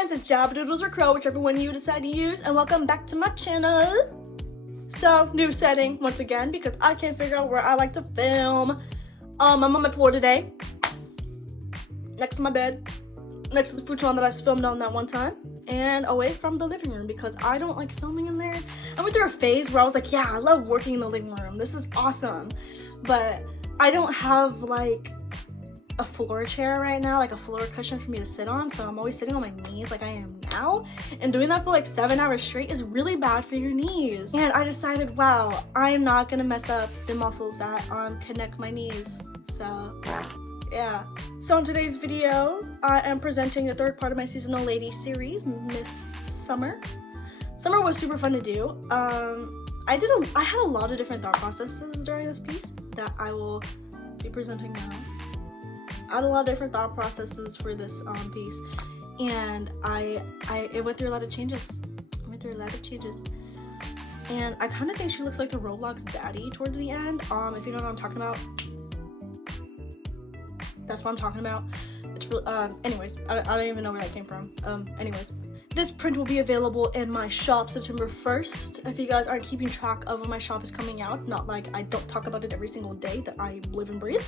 friends, it's Jabbadoodles or Crow, whichever one you decide to use, and welcome back to my channel. So, new setting, once again, because I can't figure out where I like to film. I'm on my floor today, next to my bed, next to the futon that I filmed on that one time, and away from the living room, because I don't like filming in there. I went through a phase where I was like, yeah, I love working in the living room, this is awesome, but I don't have, like, a floor chair right now, like a floor cushion for me to sit on, so I'm always sitting on my knees like I am now, and doing that for like 7 hours straight is really bad for your knees. And I decided, wow, I am not gonna mess up the muscles that connect my knees, so yeah. So in today's video, I am presenting the third part of my seasonal lady series, Miss Summer. Summer was super fun to do. I had a lot of different thought processes during this piece that I will be presenting now. I had a lot of different thought processes for this piece, and it went through a lot of changes. And I kind of think she looks like the Roblox daddy towards the end. If you know what I'm talking about, that's what I'm talking about. It's anyways, I don't even know where that came from. Anyways, this print will be available in my shop September 1st. If you guys aren't keeping track of when my shop is coming out, not like I don't talk about it every single day that I live and breathe.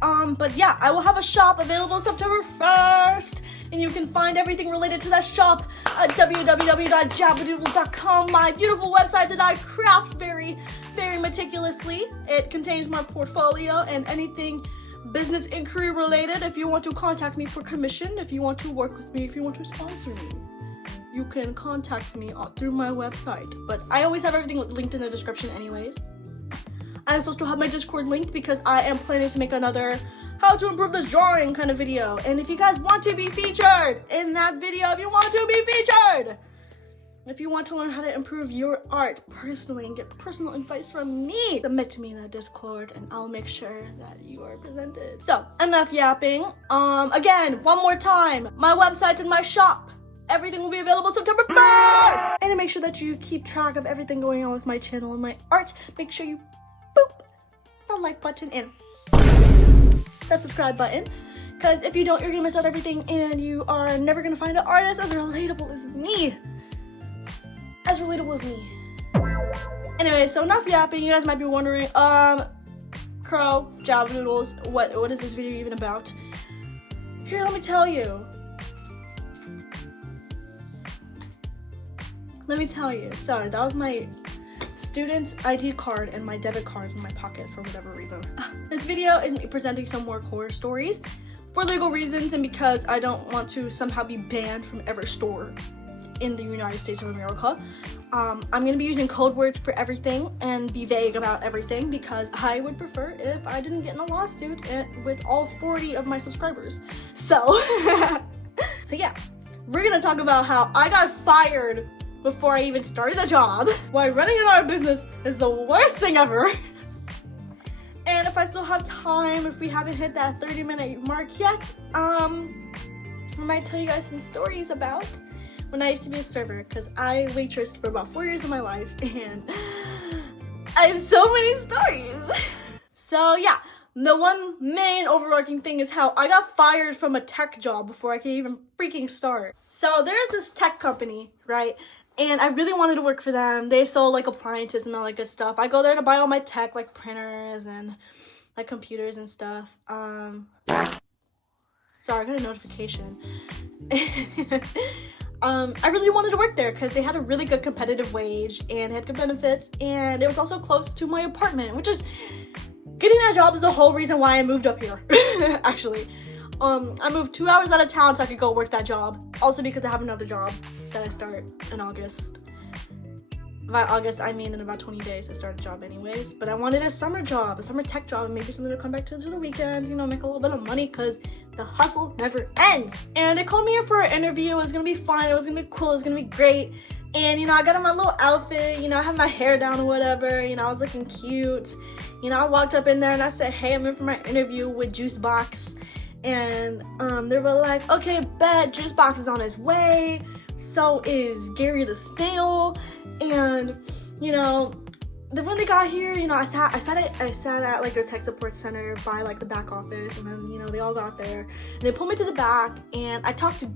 But yeah, I will have a shop available September 1st, and you can find everything related to that shop at www.jabbadoodle.com, my beautiful website that I craft very, very meticulously. It contains my portfolio and anything business inquiry related. If you want to contact me for commission, if you want to work with me, if you want to sponsor me, you can contact me through my website. But I always have everything linked in the description anyways. I'm supposed to have my Discord linked because I am planning to make another how to improve this drawing kind of video. And if you guys want to be featured in that video, if you want to learn how to improve your art personally and get personal advice from me, submit to me in that Discord and I'll make sure that you are presented. So, enough yapping. Again, one more time, my website and my shop. Everything will be available September 1st! And to make sure that you keep track of everything going on with my channel and my art, make sure you boop the like button and that subscribe button. Because if you don't, you're gonna miss out everything and you are never gonna find an artist as relatable as me. Anyway, so enough yapping. You guys might be wondering, Crow, Jabbadoodles, what is this video even about? Here, let me tell you. Sorry, that was my student ID card and my debit card in my pocket for whatever reason. This video is me presenting some more horror stories for legal reasons and because I don't want to somehow be banned from every store in the United States of America. I'm going to be using code words for everything and be vague about everything because I would prefer if I didn't get in a lawsuit with all 40 of my subscribers. So, so yeah, we're going to talk about how I got fired before I even started a job, why running an art business is the worst thing ever, and if I still have time, if we haven't hit that 30-minute mark yet, I might tell you guys some stories about when I used to be a server, because I waitressed for about 4 years of my life, and I have so many stories. So yeah, the one main overarching thing is how I got fired from a tech job before I could even freaking start. So there's this tech company, right? And I really wanted to work for them. They sold like appliances and all that good stuff. I go there to buy all my tech, like printers and like computers and stuff. Sorry, I got a notification. I really wanted to work there because they had a really good competitive wage and they had good benefits, and it was also close to my apartment, which is, getting that job is the whole reason why I moved up here, actually. I moved 2 hours out of town so I could go work that job. Also because I have another job that I start in August. By August, I mean in about 20 days I start a job anyways. But I wanted a summer job, a summer tech job, and maybe something to come back to the weekends, you know, make a little bit of money because the hustle never ends. And they called me in for an interview. It was going to be fun. It was going to be cool. It was going to be great. And, you know, I got on my little outfit, you know, I had my hair down or whatever, you know, I was looking cute. You know, I walked up in there and I said, hey, I'm in for my interview with Juice Box. And they were like, okay, bet, Juice Box is on his way. So is Gary the Snail. And, you know, then when they got here, you know, I sat at like their tech support center by like the back office, and then, you know, they all got there and they pulled me to the back and I talked to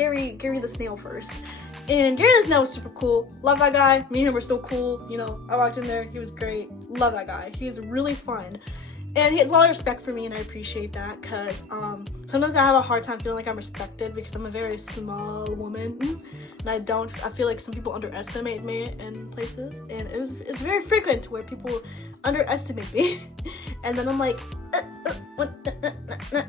Gary the Snail first. And Gary the Snail was super cool. Love that guy. Me and him were still cool. You know, I walked in there. He was great. Love that guy. He's really fun. And he has a lot of respect for me, and I appreciate that, because sometimes I have a hard time feeling like I'm respected because I'm a very small woman. And I feel like some people underestimate me in places. And it's very frequent where people underestimate me. And then I'm like,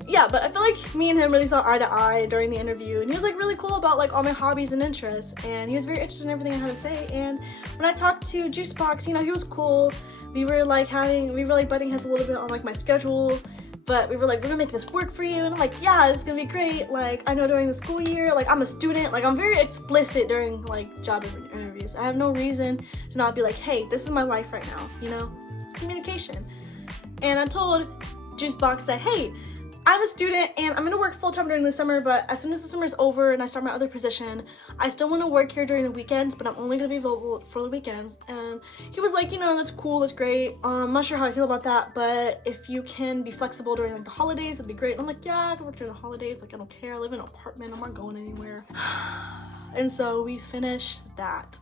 yeah, but I feel like me and him really saw eye to eye during the interview, and he was like really cool about like all my hobbies and interests, and he was very interested in everything I had to say. And when I talked to Juicebox, you know, he was cool. We were like butting heads a little bit on like my schedule, but we were like, we're gonna make this work for you. And I'm like, yeah, this is gonna be great. Like, I know during the school year, like I'm a student, like I'm very explicit during like job interviews. I have no reason to not be like, hey, this is my life right now, you know? It's communication. And I told Juicebox that, hey, I'm a student and I'm gonna work full-time during the summer, but as soon as the summer is over and I start my other position, I still want to work here during the weekends, but I'm only gonna be available for the weekends. And he was like, you know, that's cool, that's great. I'm not sure how I feel about that, but if you can be flexible during like the holidays, that'd be great. And I'm like, yeah, I can work during the holidays. Like, I don't care. I live in an apartment. I'm not going anywhere. And so we finished that.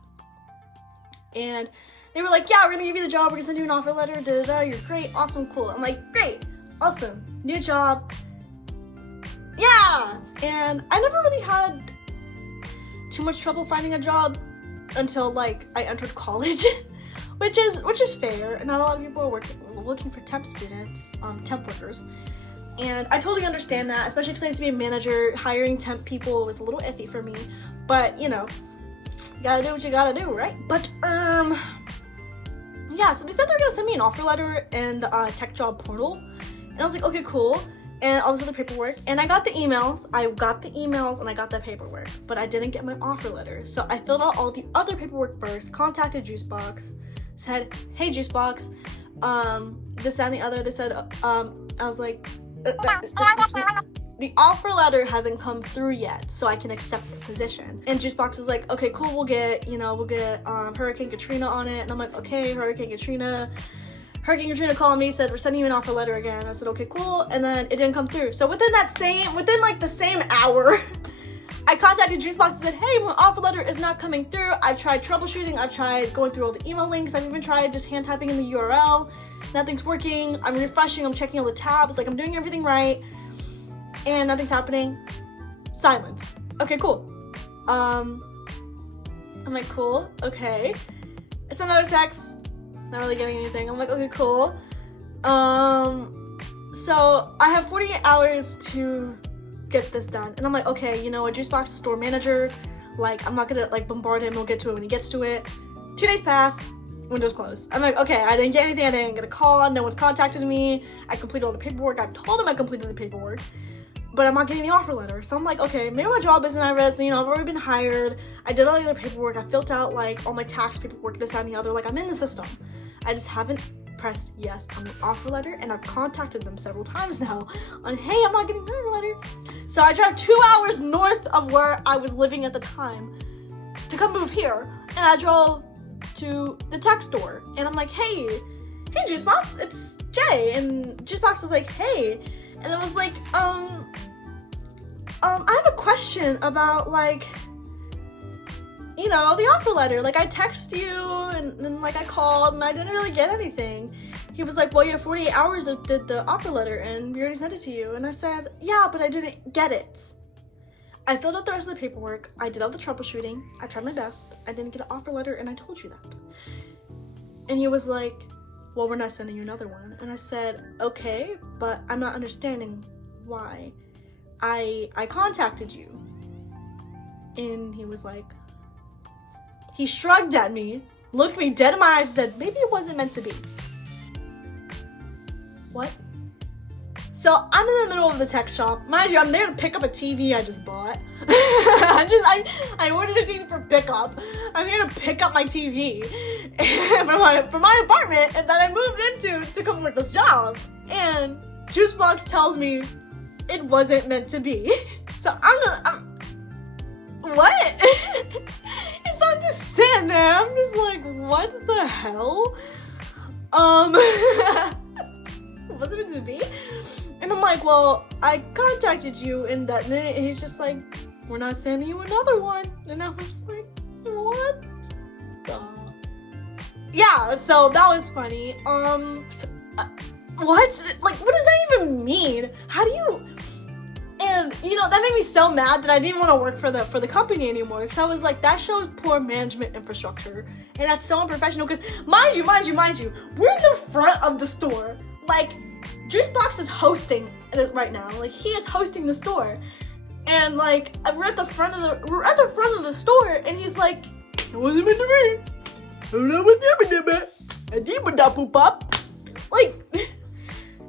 And they were like, yeah, we're gonna give you the job. We're gonna send you an offer letter. Da, da, da. You're great. Awesome. Cool. I'm like, great. Awesome. New job. Yeah. And I never really had too much trouble finding a job until like I entered college, which is fair. And not a lot of people are looking for temp students, temp workers. And I totally understand that, especially because I used to be a manager. Hiring temp people was a little iffy for me, but you know, you gotta do what you gotta do, right? But yeah, so they said they're gonna send me an offer letter in the tech job portal. And I was like, okay, cool. And all this other paperwork. And I got the emails. And I got the paperwork. But I didn't get my offer letter. So I filled out all the other paperwork first, contacted Juicebox, said, hey, Juicebox, this, that, and the other. They said, I was like, the offer letter hasn't come through yet, so I can accept the position. And Juicebox is like, okay, cool, we'll get Hurricane Katrina on it. And I'm like, okay, Hurricane Katrina called me, said, we're sending you an offer letter again. I said, okay, cool. And then it didn't come through. So within like the same hour, I contacted Juicebox and said, hey, my offer letter is not coming through. I tried troubleshooting. I tried going through all the email links. I've even tried just hand typing in the URL. Nothing's working. I'm refreshing. I'm checking all the tabs. Like, I'm doing everything right. And nothing's happening. Silence. Okay, cool. I'm like, cool. Okay. It's another text. Not really getting anything. I'm like, okay, cool. So I have 48 hours to get this done. And I'm like, okay, you know what, Juicebox, the store manager, like, I'm not gonna like bombard him. He'll get to it when he gets to it. 2 days pass, windows closed. I'm like, okay, I didn't get anything. I didn't get a call. No one's contacted me. I completed all the paperwork. I've told him I completed the paperwork, but I'm not getting the offer letter. So I'm like, okay, maybe my job isn't at risk. You know, I've already been hired. I did all the other paperwork. I filled out like all my tax paperwork, this, that, and the other. Like, I'm in the system. I just haven't pressed yes on the offer letter, and I've contacted them several times now on, hey, I'm not getting the offer letter. So I drive 2 hours north of where I was living at the time to come move here, and I drove to the tech store, and I'm like, hey Juicebox, it's Jay. And Juicebox was like, hey, and it was like, I have a question about, like, you know, the offer letter. Like, I texted you and like I called and I didn't really get anything. He was like, well, you have 48 hours to did the offer letter and we already sent it to you. And I said, yeah, but I didn't get it. I filled out the rest of the paperwork. I did all the troubleshooting. I tried my best. I didn't get an offer letter, and I told you that. And he was like, well, we're not sending you another one. And I said, okay, but I'm not understanding why. I contacted you. And he was like, he shrugged at me, looked me dead in my eyes, and said, maybe it wasn't meant to be. What? So I'm in the middle of the tech shop. Mind you, I'm there to pick up a TV I just bought. I ordered a TV for pickup. I'm here to pick up my TV for my apartment and that I moved into to come work this job. And Juicebox tells me it wasn't meant to be. So I'm what? So I'm just sitting there. I'm just like, what the hell? It wasn't meant to be. And I'm like, well, I contacted you in that minute. And he's just like, we're not sending you another one. And I was like, what the? Yeah, so that was funny. What? Like, what does that even mean? How do you? And you know, that made me so mad that I didn't want to work for the company anymore, because I was like, that shows poor management infrastructure, and that's so unprofessional. Because mind you, we're in the front of the store. Like, Juicebox is hosting it right now. Like, he is hosting the store, and like we're at the front of the store, and he's like, it wasn't meant to be. Like,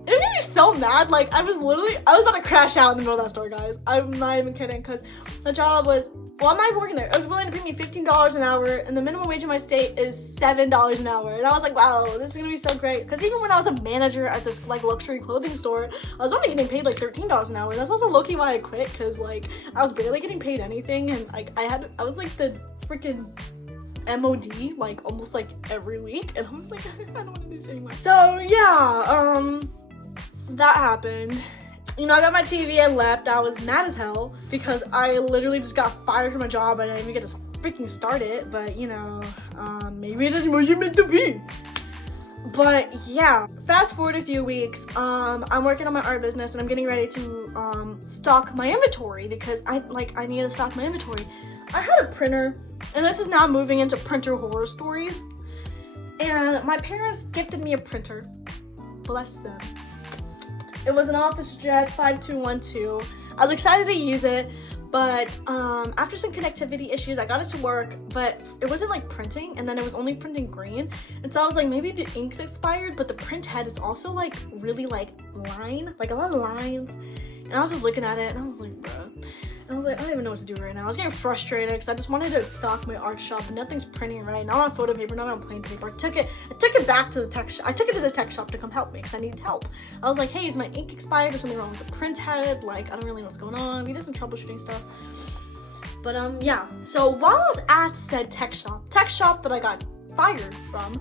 it made me so mad. Like, I was about to crash out in the middle of that store, guys. I'm not even kidding, because the job was, well, I'm not even working there. It was willing to pay me $15 an hour, and the minimum wage in my state is $7 an hour. And I was like, wow, this is gonna be so great. Because even when I was a manager at this like luxury clothing store, I was only getting paid like $13 an hour. That's also low-key why I quit, because like I was barely getting paid anything, and like I was like the freaking MOD like almost like every week, and I was like, I don't want to do this anymore. So yeah, that happened. You know, I got my TV and left. I was mad as hell because I literally just got fired from a job and I didn't even get to freaking start it. But you know, maybe it isn't what you meant to be. But yeah, fast forward a few weeks. I'm working on my art business and I'm getting ready to stock my inventory, because I need to stock my inventory. I had a printer, and this is now moving into printer horror stories. And my parents gifted me a printer. Bless them. It was an OfficeJet 5212. I was excited to use it, but after some connectivity issues, I got it to work, but it wasn't like printing, and then it was only printing green. And so I was like, maybe the ink's expired, but the print head is also like really like a lot of lines. And I was just looking at it and I was like, bruh. And I was like, I don't even know what to do right now. I was getting frustrated because I just wanted to stock my art shop, and nothing's printing right. Not on photo paper, not on plain paper. I took it back to the tech shop. I took it to the tech shop to come help me because I needed help. I was like, hey, is my ink expired or something wrong with the print head? Like, I don't really know what's going on. We did some troubleshooting stuff. But yeah. So while I was at said tech shop that I got fired from,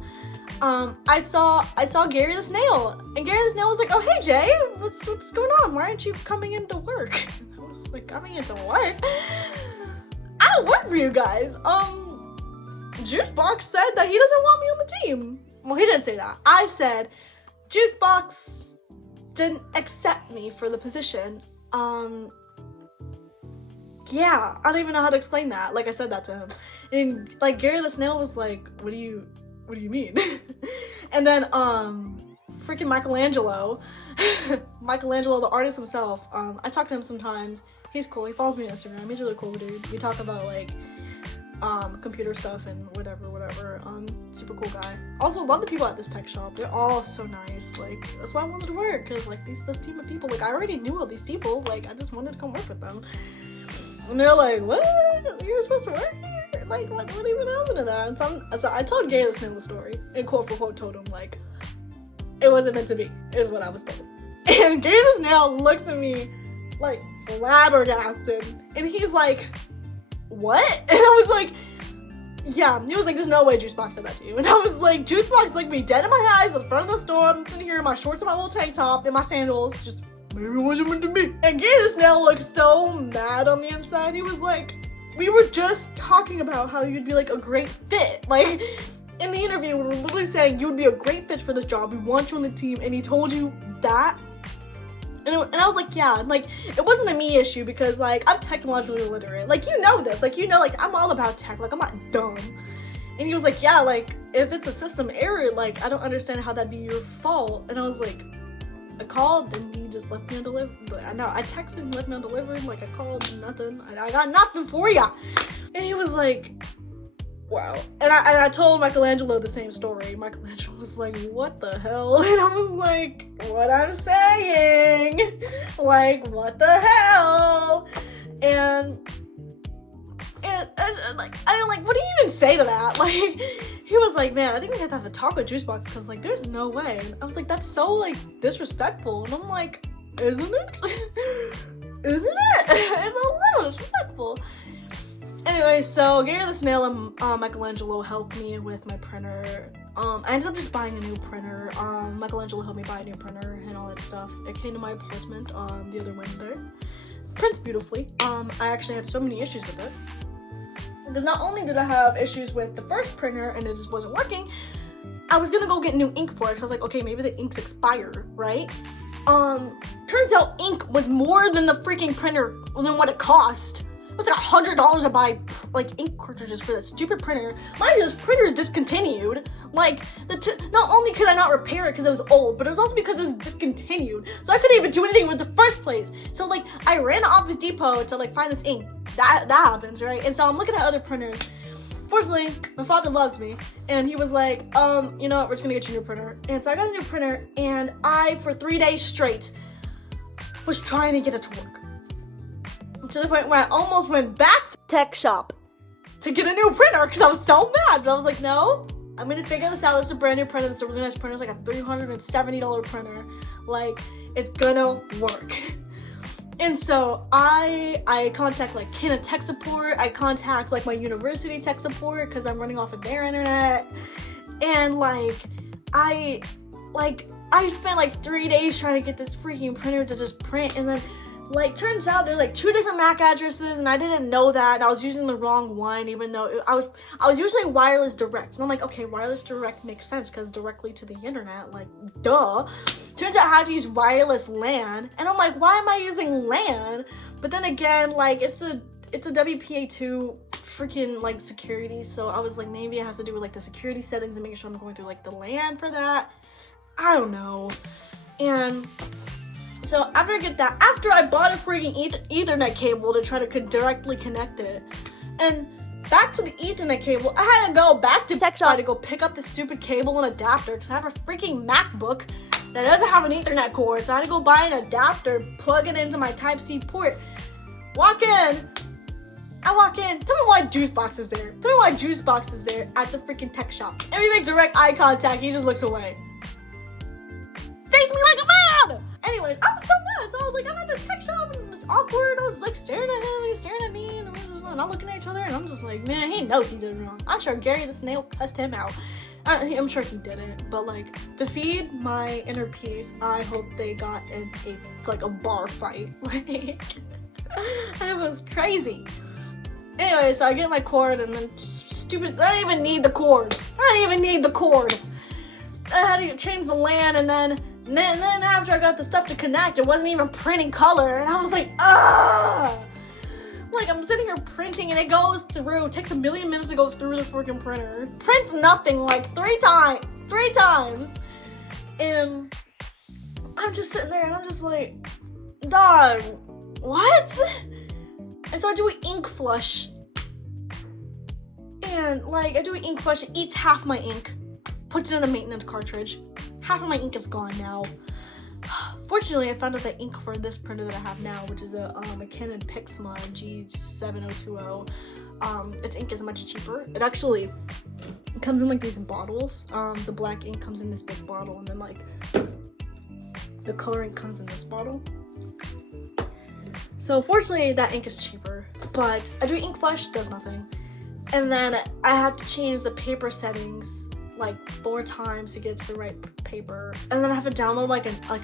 I saw Gary the Snail, and Gary the Snail was like, oh hey Jay, what's going on? Why aren't you coming into work? I was like, coming into work? I don't work for you guys. Juicebox said that he doesn't want me on the team. Well, he didn't say that. I said Juicebox didn't accept me for the position. Yeah, I don't even know how to explain that. Like, I said that to him, and like Gary the Snail was like, what do you mean? And then freaking Michelangelo the artist himself, I talk to him sometimes. He's cool. He follows me on Instagram. He's really cool, dude. We talk about like computer stuff and whatever. Super cool guy. Also love the people at this tech shop. They're all so nice. Like, that's why I wanted to work, because like this team of people, like I already knew all these people. Like, I just wanted to come work with them. And they're like, what? You're supposed to work here? Like, what even happened to that? And so I told Gary the Snail the story, and quote for quote told him, like, it wasn't meant to be, is what I was told. And Gary the Snail looks at me, like, flabbergasted. And he's like, what? And I was like, yeah. He was like, there's no way Juicebox said that to you. And I was like, Juicebox looked me dead in my eyes in front of the store. I'm sitting here in my shorts and my little tank top and my sandals, just, maybe it wasn't meant to be. And Gary the Snail looked so mad on the inside. He was like, we were just talking about how you'd be like a great fit. Like, in the interview, we were literally saying you would be a great fit for this job. We want you on the team. And he told you that? And I was like, yeah. And like, it wasn't a me issue, because like, I'm technologically illiterate. Like, you know this. Like, you know, like, I'm all about tech. Like, I'm not dumb. And he was like, yeah, like, if it's a system error, like, I don't understand how that'd be your fault. And I was like, I called and he just left me undelivered. No, I texted him, left me undelivered. Like, I called, nothing. I got nothing for ya. And he was like, wow. And I told Michelangelo the same story. Michelangelo was like, what the hell? And I was like, what I'm saying? Like, what the hell? And I don't like, what do you even say to that? Like, he was like, man, I think we have to have a talk with Juicebox, because like, there's no way. And I was like, that's so like disrespectful. And I'm like, isn't it? Isn't it? It's a little disrespectful. Anyway, so Gary the Snail and Michelangelo helped me with my printer. I ended up just buying a new printer. Michelangelo helped me buy a new printer and all that stuff. It came to my apartment the other Wednesday. prints beautifully. I actually had so many issues with it. Because not only did I have issues with the first printer and it just wasn't working, I was gonna go get new ink for it. I was like, okay, maybe the ink's expired, right? Turns out ink was more than the freaking printer, than what it cost. It was like $100 to buy like ink cartridges for that stupid printer. Mind you, this printer's discontinued. Like, not only could I not repair it because it was old, but it was also because it was discontinued. So I couldn't even do anything with the first place. So like, I ran to Office Depot to like find this ink. That happens, right? And so I'm looking at other printers. Fortunately, my father loves me, and he was like, you know what, we're just gonna get you a new printer. And so I got a new printer, and I, for 3 days straight, was trying to get it to work. To the point where I almost went back to the tech shop to get a new printer because I was so mad. But I was like, no, I'm gonna figure this out. This is a brand new printer. This is a really nice printer. It's like a $370 printer. Like, it's gonna work. And so I contact like Canon tech support. I contact like my university tech support because I'm running off of their internet. And like I spent like 3 days trying to get this freaking printer to just print, and then like turns out there's like 2 different MAC addresses, and I didn't know that, and I was using the wrong one, even though I was using wireless direct. And I'm like, okay, wireless direct makes sense because directly to the internet, like duh. Turns out I had to use wireless LAN, and I'm like, why am I using LAN? But then again, like it's a WPA2 freaking like security, so I was like, maybe it has to do with like the security settings and making sure I'm going through like the LAN for that. I don't know. And so after I bought a freaking Ethernet cable to try to directly connect it, and back to the Ethernet cable, I had to go back to tech shop to go pick up the stupid cable and adapter because I have a freaking MacBook that doesn't have an Ethernet cord, so I had to go buy an adapter, plug it into my Type-C port. I walk in. Tell me why Juicebox is there. Tell me why Juicebox is there at the freaking tech shop. And we make direct eye contact. He just looks away. Face me like a man! Anyways, I was so mad. So I was like, I'm at this tech shop and it's awkward. I was like staring at him, he's staring at me, and we're just not looking at each other. And I'm just like, man, he knows he did it wrong. I'm sure Gary the Snail cussed him out. I'm sure he didn't, but like, to feed my inner peace, I hope they got in a bar fight. Like, it was crazy. Anyway, so I get my cord, and then stupid, I didn't even need the cord. I had to change the LAN, and then after I got the stuff to connect, it wasn't even printing color, and I was like, ah! Like, I'm sitting here printing, and it goes through. It takes a million minutes to go through the freaking printer. It prints nothing, like, three times. And I'm just sitting there, and I'm just like, dog, what? And so I do an ink flush. And, like, I do an ink flush. It eats half my ink. Puts it in the maintenance cartridge. Half of my ink is gone now. Fortunately, I found out the ink for this printer that I have now, which is a Canon Pixma G7020. Its ink is much cheaper. It actually comes in like these bottles. The black ink comes in this big bottle, and then like the color ink comes in this bottle. So fortunately, that ink is cheaper. But I do ink flush, does nothing. And then I have to change the paper settings like 4 times to get to the right paper, and then I have to download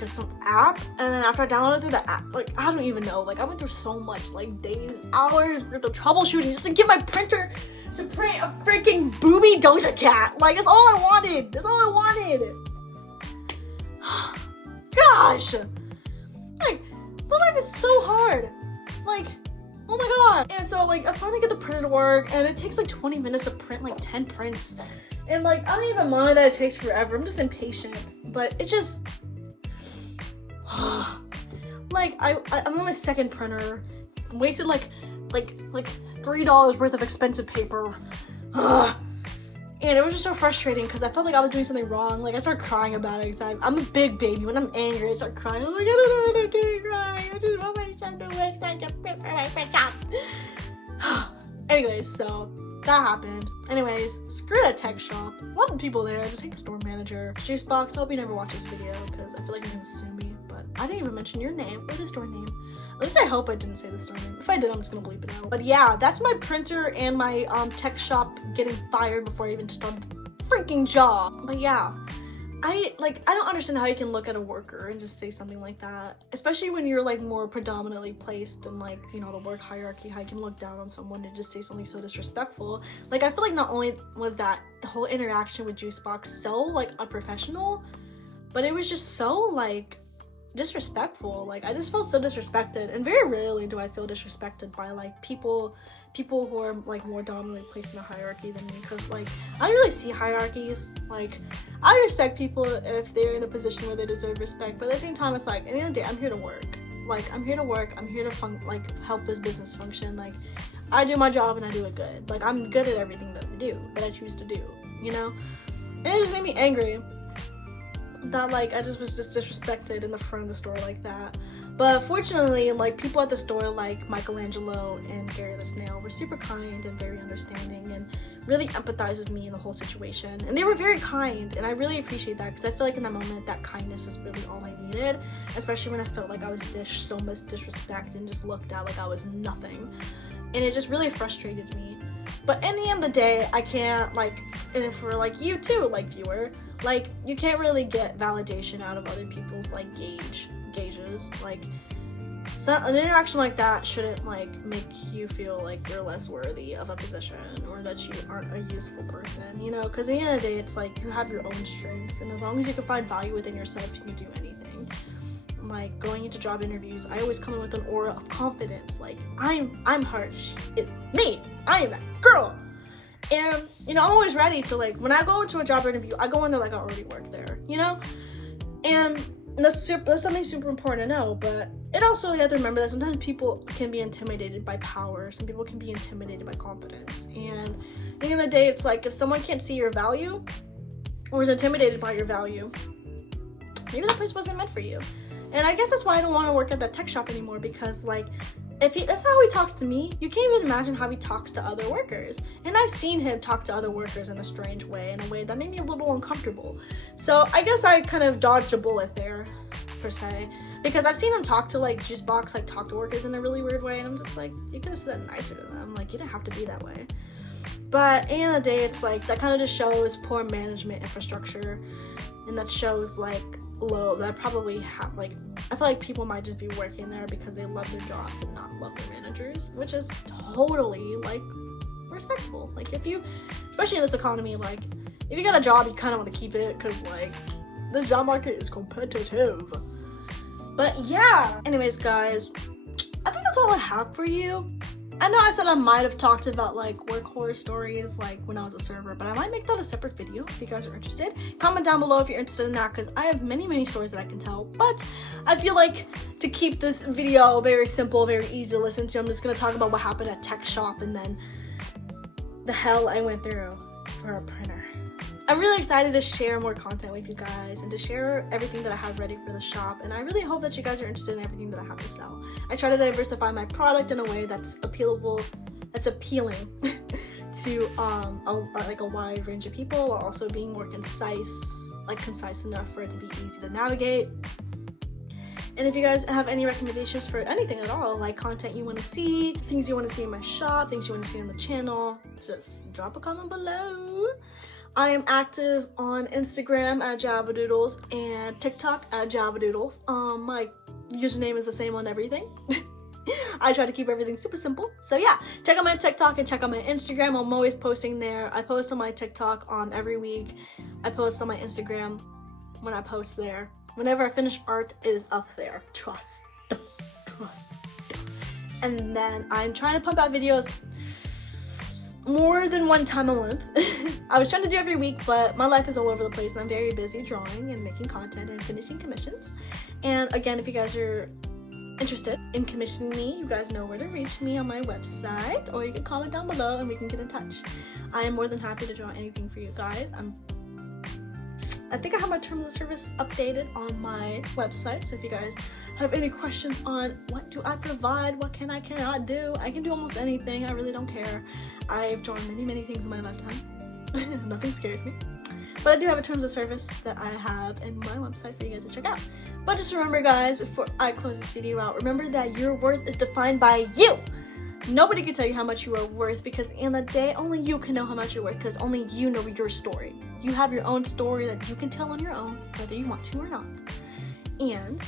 some app, and then after I download it through the app, like, I don't even know, like, I went through so much, like, days, hours worth of troubleshooting just to get my printer to print a freaking booby Doja Cat. Like, that's all I wanted. Gosh, like, my life is so hard, like, oh my god. And so, like, I finally get the printer to work, and it takes like 20 minutes to print like 10 prints. And like, I don't even mind that it takes forever. I'm just impatient. But it just, like, I'm on my second printer. I wasted like $3 worth of expensive paper. And it was just so frustrating because I felt like I was doing something wrong. Like, I started crying about it because I'm a big baby. When I'm angry, I start crying. I'm like, I don't know what I'm doing wrong. I just want my son to work so I can print for my print. Anyways, so that happened. Anyways, screw that tech shop. Love the people there. Just hate the store manager. Juicebox, I hope you never watch this video because I feel like you're gonna sue me. But I didn't even mention your name or the store name. At least I hope I didn't say the store name. If I did, I'm just gonna bleep it out. But yeah, that's my printer and my tech shop getting fired before I even started the freaking job. But yeah, I don't understand how you can look at a worker and just say something like that, especially when you're like more predominantly placed in like, you know, the work hierarchy, how you can look down on someone and just say something so disrespectful. Like, I feel like not only was that the whole interaction with Juicebox so like unprofessional, but it was just so like disrespectful. Like, I just felt so disrespected, and very rarely do I feel disrespected by like people who are like more dominantly placed in a hierarchy than me, because like I don't really see hierarchies. Like, I respect people if they're in a position where they deserve respect, but at the same time, it's like, at the end of the day, I'm here to work. Like, I'm here to work. I'm here to help this business function. Like, I do my job and I do it good. Like, I'm good at everything that I choose to do, you know? And it just made me angry that like I just was just disrespected in the front of the store like that. But fortunately, like, people at the store like Michelangelo and Gary the Snail were super kind and very understanding and really empathized with me in the whole situation. And they were very kind, and I really appreciate that, because I feel like in that moment that kindness is really all I needed, especially when I felt like I was dished so much disrespect and just looked at like I was nothing. And it just really frustrated me. But in the end of the day, I can't, like, and for like you too, like viewer, like, you can't really get validation out of other people's like gauges. Like, so an interaction like that shouldn't like make you feel like you're less worthy of a position or that you aren't a useful person, you know? Because at the end of the day, it's like you have your own strengths, and as long as you can find value within yourself, you can do anything. Like, going into job interviews, I always come in with an aura of confidence. Like, I'm her, she is me, I am that girl. And, you know, I'm always ready to, like, when I go into a job interview, I go in there like I already work there, you know? And that's something super important to know. But it also, you have to remember that sometimes people can be intimidated by power. Some people can be intimidated by confidence. And at the end of the day, it's like, if someone can't see your value or is intimidated by your value, maybe that place wasn't meant for you. And I guess that's why I don't want to work at that tech shop anymore, because like, that's how he talks to me. You can't even imagine how he talks to other workers. And I've seen him talk to other workers in a strange way, in a way that made me a little uncomfortable. So I guess I kind of dodged a bullet there, per se, because I've seen him talk to like Juicebox, like talk to workers in a really weird way, and I'm just like, you could have said that nicer to them. Like, you didn't have to be that way. But at the end of the day, it's like, that kind of just shows poor management infrastructure, and that shows like that probably have like, I feel like people might just be working there because they love their jobs and not love their managers, which is totally like respectable. Like, if you, especially in this economy, like, if you got a job, you kind of want to keep it, because like, this job market is competitive. But yeah, anyways guys, I think that's all I have for you. I know I said I might have talked about like work horror stories like when I was a server, but I might make that a separate video if you guys are interested. Comment down below if you're interested in that, because I have many stories that I can tell. But I feel like to keep this video very simple, very easy to listen to, I'm just gonna talk about what happened at tech shop and then the hell I went through for a printer. I'm really excited to share more content with you guys and to share everything that I have ready for the shop, and I really hope that you guys are interested in everything that I have to sell. I try to diversify my product in a way that's appealing to a wide range of people, while also being more concise enough for it to be easy to navigate. And if you guys have any recommendations for anything at all, like content you want to see, things you want to see in my shop, things you want to see on the channel, just drop a comment below. I am active on Instagram at Javadoodles and TikTok at Javadoodles. My username is the same on everything. I try to keep everything super simple. So yeah, check out my TikTok and check out my Instagram. I'm always posting there. I post on my TikTok every week. I post on my Instagram when I post there. Whenever I finish art, it is up there. Trust. And then I'm trying to pump out videos more than one time a month. I was trying to do every week, but my life is all over the place, and I'm very busy drawing and making content and finishing commissions. And again, if you guys are interested in commissioning me, you guys know where to reach me on my website, or you can comment down below and we can get in touch. I am more than happy to draw anything for you guys. I think I have my terms of service updated on my website, so if you guys have any questions on what do I provide, what cannot do, I can do almost anything. I really don't care. I've drawn many things in my lifetime. Nothing scares me. But I do have a terms of service that I have in my website for you guys to check out. But just remember guys, before I close this video out, remember that your worth is defined by you. Nobody can tell you how much you are worth, because in the day, only you can know how much you're worth, because only you know your story. You have your own story that you can tell on your own, whether you want to or not. And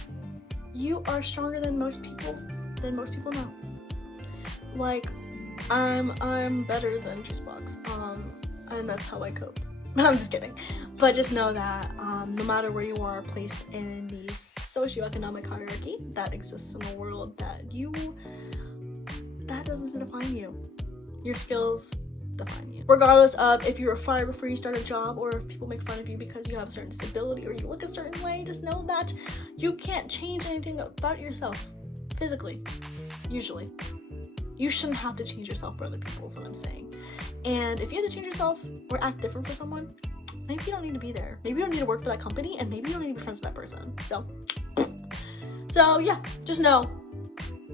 you are stronger than most people know. Like, I'm better than Juicebox, and that's how I cope. I'm just kidding. But just know that no matter where you are placed in the socioeconomic hierarchy that exists in the world, that doesn't define you. Your skills define you. Regardless of if you were fired before you start a job, or if people make fun of you because you have a certain disability or you look a certain way, just know that you can't change anything about yourself physically, usually. You shouldn't have to change yourself for other people is what I'm saying. And if you have to change yourself or act different for someone, maybe you don't need to be there. Maybe you don't need to work for that company, and maybe you don't need to be friends with that person. So yeah, just know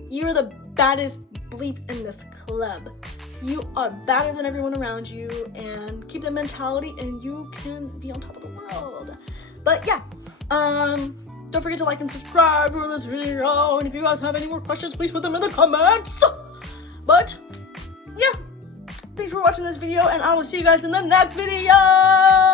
you're the baddest bleep in this club. You are better than everyone around you, and keep that mentality and you can be on top of the world. But yeah, don't forget to like and subscribe for this video, and if you guys have any more questions, please put them in the comments. But yeah, thanks for watching this video, and I will see you guys in the next video.